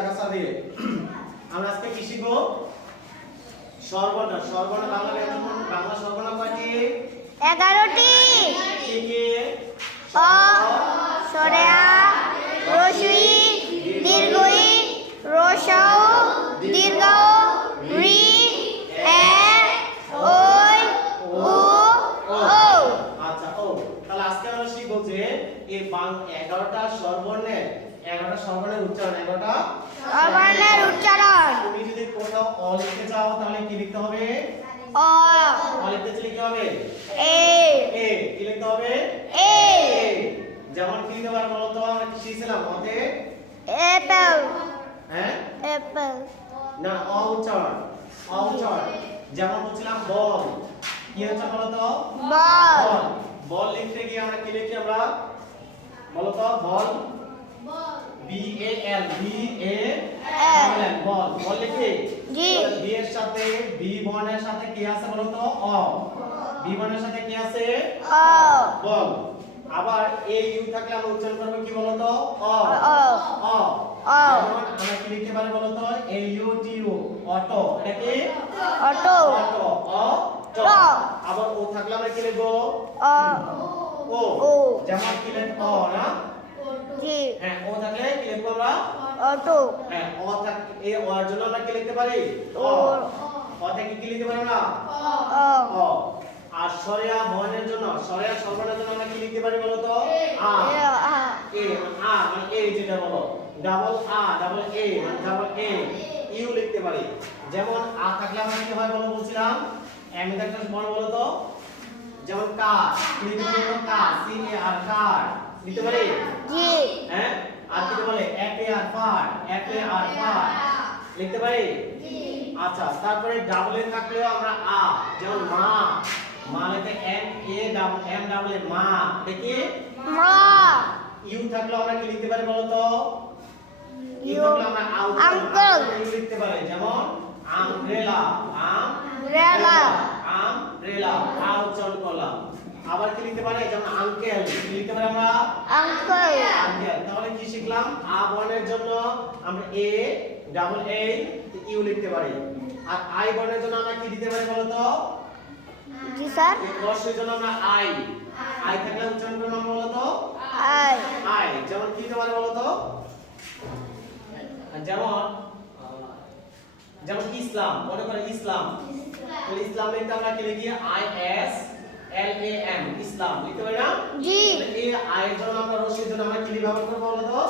আগাছা দিয়ে আমরা আজকে কি শিখবো সর্বর্ণ সর্বর্ণ বাংলা সর্বর্ণ কয়টি 11টি কি কি অ সরে আ রস্বই দীর্ঘ ই রস্বউ দীর্ঘ ঋ এ ওই উ ও। আচ্ছা ও তাহলে আজকে আমরা শিখবো যে এই 11টা স্বরবর্ণের উচ্চারণ 11টা সর্বর্ণের উচ্চারণ। তুমি যদি কোথাও অ লিখতে চাও তাহলে কি লিখতে হবে অ অ লিখতে চাইলে কি হবে এ এ কি লিখতে হবে এ যেমন কি লিখতে পারবো বলো তো আমরা কি শিখছিলাম অতে অ্যাপল হ্যাঁ অ্যাপল না অ উচ্চারণ যেমন বলছিলাম বল কি হচ্ছে বলো তো বল বল বল লিখতে গিয়ে আমরা কি লিখি আমরা বলো তো বল বি এ এল বল বল লিখি জি বি এর সাথে বি বর্ণের সাথে কি আছে বলো তো অ বি বর্ণের সাথে কি আছে অ বল আবার এ ইউ থাকলে আমরা উচ্চারণ করব কি বলো তো অ অ অ অ যেমন আমরা কি লিখতে পারি বলো তো এ ইউ টি ইউ অটো এটা কি অটো অটো অ ট আবার ও থাকলে আমরা কি লিখব অ ও ও যেমন কি লিখব অ না জি হ্যাঁ ও থাকলে কি লিখব আমরা অটো হ্যাঁ অ থাক এই অ এর জন্য আমরা কি লিখতে পারি ও অ থেকে কি লিখতে পারি আমরা অ অ আর সরেয়া বর্ণের জন্য সরেয়া সর্বর্ণের জন্য আমরা কি লিখতে পারি বলো তো আ এ আ মানে এ যেটা বলো ডাবল এ মানে ডাবল এ ইউ লিখতে পারি যেমন আ থাকলে আমরা কি হয় বলো বলছিলাম এম এর একটা বর্ণ বলো তো যেমন কার কি লিখতে পারি বলো কার সি এ আর কার লিখতে পারি জি হ্যাঁ আর কি বলে এফ এ আর ফার লিখতে পারি জি আচ্ছা তারপরে ডাবল এ থাকলেও আমরা আ যেমন মা লিখতে এম ডাবল এ মা দেখি মা ইউ থাকলে আমরা কি লিখতে পারি বলো তো ইউ থাকলে আমরা আঙ্কেল ইউ লিখতে পারি যেমন আমব্রেলা আমব্রেলা উচ্চারণ করলাম আবার কি লিখতে পারি যেমন আঙ্কেল কি লিখতে পারি আমরা আঙ্কেল তাহলে কি শিখলাম আ বর্ণের জন্য আমরা এ ডাবল এ ইউ লিখতে পারি আর আই বর্ণের জন্য আমরা কি দিতে পারি বলো তো জি স্যার রস্যের জন্য আমরা আই থাকলে উচ্চারণ করব আমরা বলো তো আই যেমন কি দিতে পারি বলো তো যেমন ইসলাম মনে করে ইসলাম তাহলে ইসলাম লিখতে আমরা কি লিখি I S L A M Islam লিখতে পারি না জি এই আই এর জন্য আমরা রস্যের জন্য আমরা কি ব্যবহার করব বলো তো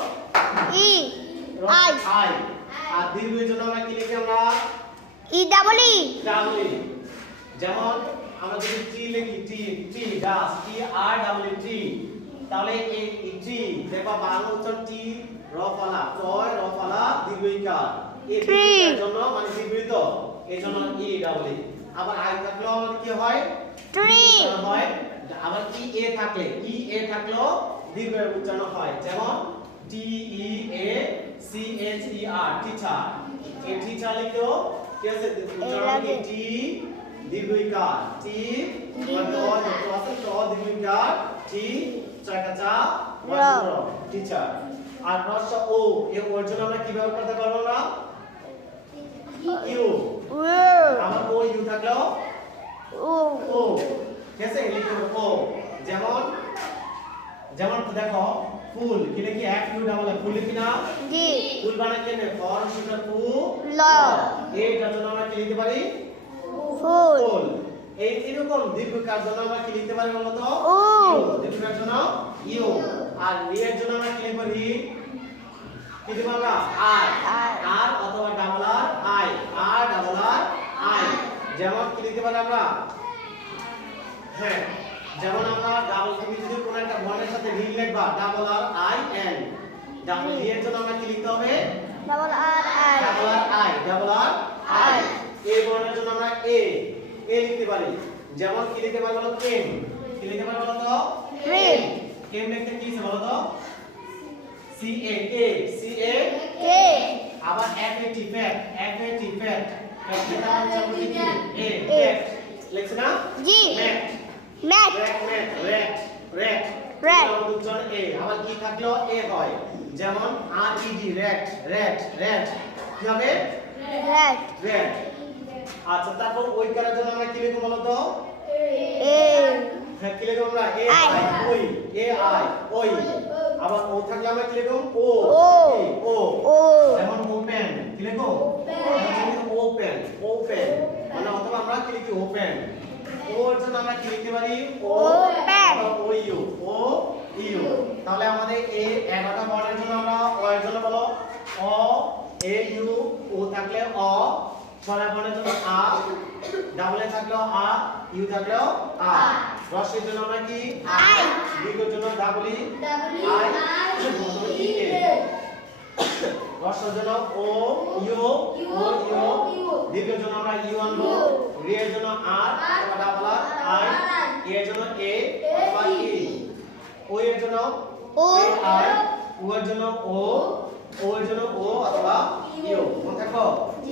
ই আই আই আর দীর্ঘের জন্য আমরা কি লিখি আমরা ই ডাবল ই যেমন আমরা যদি টি লিখি টি ডাস টি আর ডাবল টি তাহলে এই টি দেখবা বাংলা উচ্চারণ টি রফালা টয় রফালা দীর্ঘইকার এই দীর্ঘের জন্য মানে দীর্ঘিত এইজন্য ই ডাবল ই আবার আই থাকলে আমাদের কি হয় ট্রি হয় আবার ই এ থাকলেও দীর্ঘের উচ্চারণ হয় যেমন T E A C H E R teacher এই টিচার লিখলেও কি আছে উচ্চারণ কি টি দীর্ঘইকার টি দীর্ঘইকার টি চাকাচা টিচার আর রস্য ও এই ওর জন্য আমরা কি ব্যবহার করতে পারবো না ইউ আমার ও ইউ থাকলেও ও ঠিক আছে লিখতে ও যেমন দেখো ফুল কি লিখি এক ইউ ডাবল ফুল লিখি না জি ফুল বানাই কেন ফর সুগার ফু ল এইটার জন্য আমরা কি লিখতে পারি ফুল এই এরকম দীর্ঘকার জন্য আমরা কি লিখতে পারি বলো তো ও দীর্ঘকার জন্য ইউ আর এর জন্য আমরা কি লিখব রি কি দেব আমরা আর অথবা ডাবল আর ডাবল আই যেমন কি লিখতে পারি আমরা হ্যাঁ যেমন আমরা ডাবল তুমি যদি কোন একটা বর্ণের সাথে রি লিখবা double R I N double এর জন্য আমরা কি লিখতে হবে ডাবল আর আই এই বর্ণের জন্য আমরা এ লিখতে পারি যেমন কি লিখতে পারি বলো কেম কি লিখতে পারি বলো তো কেম লিখতে কি আছে বলো তো সি এ কে আবার এফ এ টি ফ্যাট এটা হচ্ছে কি এ ফ্যাট লিখছ না জি ম্যাট রেট উচ্চারণ এ আবার কি থাকলো এ হয় যেমন R E D rat rat rat কি হবে rat, র্যাট আচ্ছা তারপর ওই করার জন্য আমরা কি লিখব বলো তো a, হ্যাঁ কি লিখব আমরা এ I, আই ওই এ আই ওই আবার ও থাকলে আমরা কি লিখব ও O, ও o, যেমন ওপেন কি লিখব ওপেন ওপেন মানে অথবা আমরা কি লিখি ওপেন ওর জন্য আমরা কি লিখতে পারি O Open. O U O U তাহলে আমাদের এই 11টা বর্ণের জন্য আমরা ও এর জন্য বলো অ এ ইউ ও থাকলে অ ছড়া বর্ণের জন্য আ ডাবল এ থাকলে আ ইউ থাকলে আ রসের জন্য আমরা কি I, দীর্ঘের জন্য ডাবল ই আই ই এ রসের জন্য ও ইউ দীর্ঘের জন্য আমরা ইউ আনবো রি এর জন্য আর অথবা ডাবল আর আই এ এর জন্য এ অথবা ই ও এর জন্য O, এ আই ও এর জন্য ও এর জন্য ও অথবা ইউ মনে থাকো G.